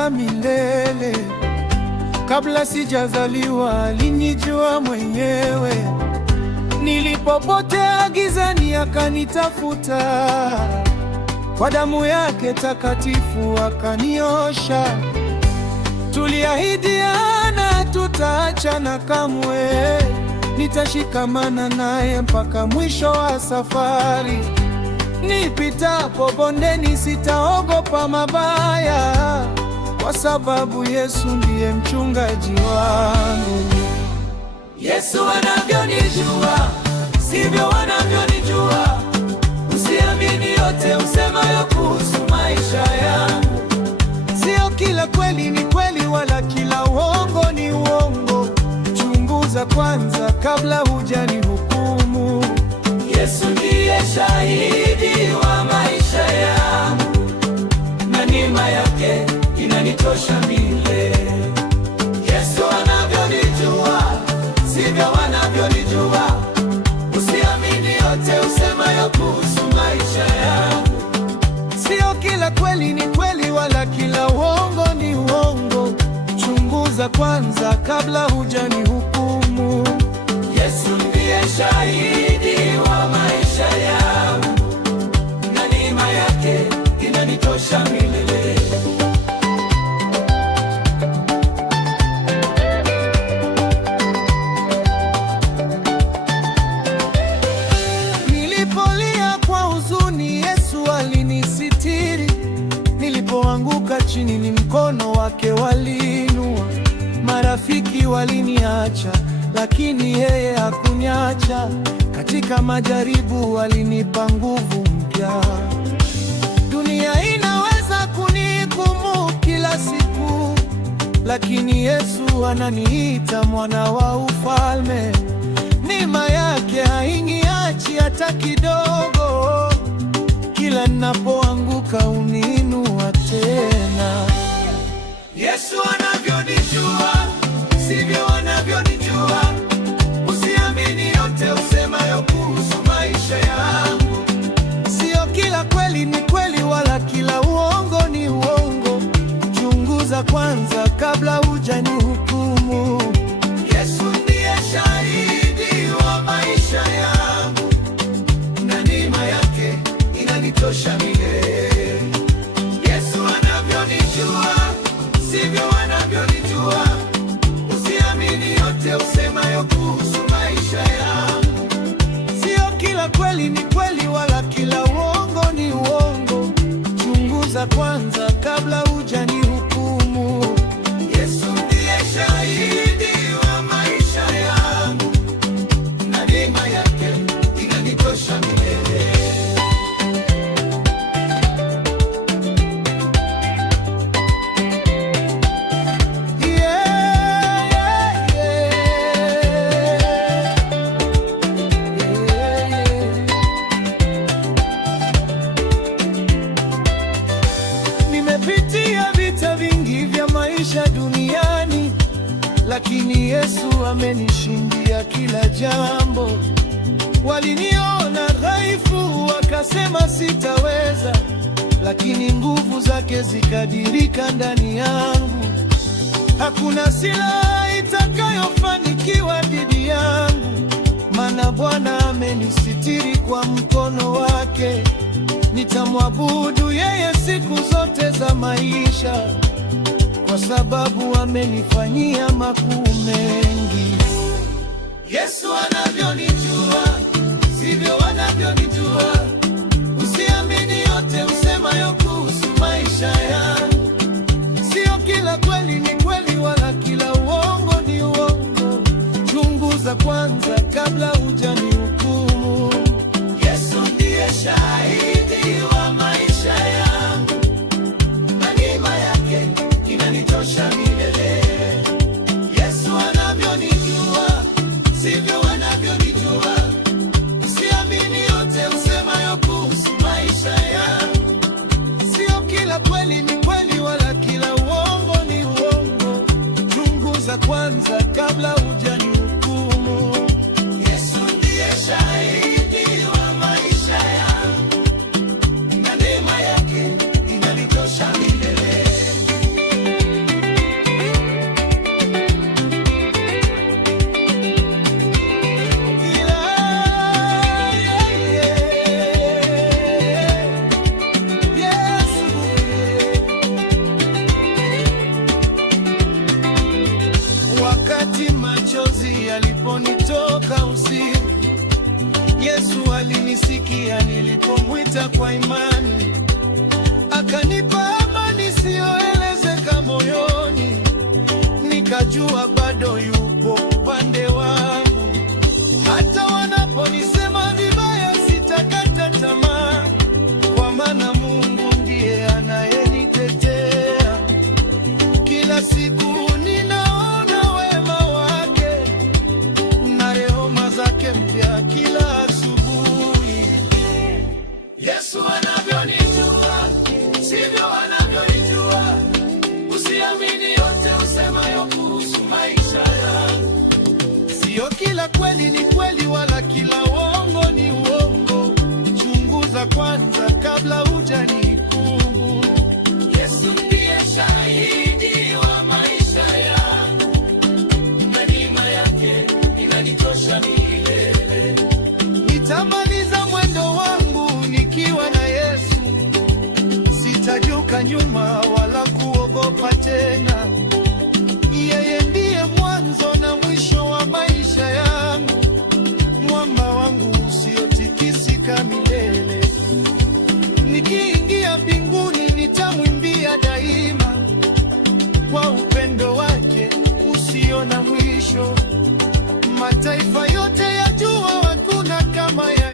hata milele. Kabla sijazaliwa alinijua mwenyewe, nilipopotea gizani akanitafuta, kwa damu yake takatifu akaniosha. Tuliahidiana tutaachana kamwe, nitashikamana naye mpaka mwisho wa safari. Nipitapo bondeni sitaogopa mabaya, kwa sababu Yesu ndiye mchungaji wangu. Yesu anavyonijua sivyo wanavyonijua. Usiamini yote usemayo kuhusu maisha yangu. Sio kila kweli ni kweli, wala kila uongo ni uongo. Chunguza kwanza kabla hujanihukumu. Yesu ndiye shahidi wa maisha yangu, na neema yake inanitosha milele. Yesu anavyonijua sivyo wanavyonijua. Usiamini yote usemayo kuhusu maisha yangu. Sio kila kweli ni kweli, wala kila uongo ni uongo. Chunguza kwanza kabla hujanihukumu. Yesu ndiye shahidi wa maisha yangu, na neema yake inanitosha milele. Nilipolia kwa huzuni, Yesu alinisitiri. Nilipoanguka chini, ni mkono wake waliinua. Marafiki waliniacha, lakini yeye hakuniacha. Katika majaribu alinipa nguvu mpya. Dunia inaweza kunihukumu kila siku, lakini Yesu ananiita mwana wa ufalme. Neema yake hainiachi hata kidogo. Kila ninapoanguka uniinua tena. Yesu anavyonijua sivyo wanavyonijua. Usiamini yote usemayo kuhusu maisha yangu. Sio kila kweli ni kweli, wala kila uongo ni uongo. Chunguza kwanza kabla hujanihukumu. Yesu ndiye shahidi wa maisha yangu, na neema yake inanitosha milele. Yesu anavyonijua sivyo wanavyonijua. Usiamini yote usemayo kuhusu maisha yangu. Sio kila kweli ni kweli, wala kila uongo ni uongo. Chunguza kwanza kabla hujanihukumu. Yesu ndiye shahidi wa maisha yangu, na neema yake inanitosha milele. Nimepitia vita vingi vya maisha duniani, lakini Yesu amenishindia kila jambo. Waliniona dhaifu wakasema sitaweza, lakini nguvu zake zikadirika ndani yangu. Hakuna silaha itakayofanikiwa dhidi yangu, maana Bwana amenisitiri kwa mkono wake. Nitamwabudu yeye siku zote za maisha, kwa sababu amenifanyia makuu mengi. Yesu anavyonijua sivyo wanavyonijua. Usiamini yote usemayo kuhusu maisha yangu. Sio kila kweli ni kweli, wala kila uongo ni uongo. Chunguza kwanza kabla hujanihukumu. Yesu ndiye shahidi wa maisha yangu, na neema yake inanitosha milele. Yesu anavyonijua sivyo wanavyonijua. Usiamini alinisikia nilipomwita kwa imani, akanipa amani siyoelezeka moyoni. Nikajua bado yupo upande wangu, hata wanaponisema vibaya sitakata tamaa, kwa maana Mungu ndiye anayenitetea. Kila siku ninaona wema wake na rehema zake mpya kila asubuhi. Yesu anavyonijua sivyo anavyonijua. Usiamini yote usemayo kuhusu maisha yangu. Sio kila kweli ni kweli, wala kila uongo ni uongo. Chunguza kwanza kabla hujanihukumu. Yesu ndiye shahidi wa maisha yangu, na neema yake inanitosha milele. Nitamaliza mwendo wangu nikiwa na Yesu, sitajuka nyuma wala kuogopa tena. Yeye ndiye mwanzo na mwisho wa maisha yangu, mwamba wangu usiotikisika milele. Nikiingia mbinguni nitamwimbia daima, kwa upendo wake usio na mwisho. Mataifa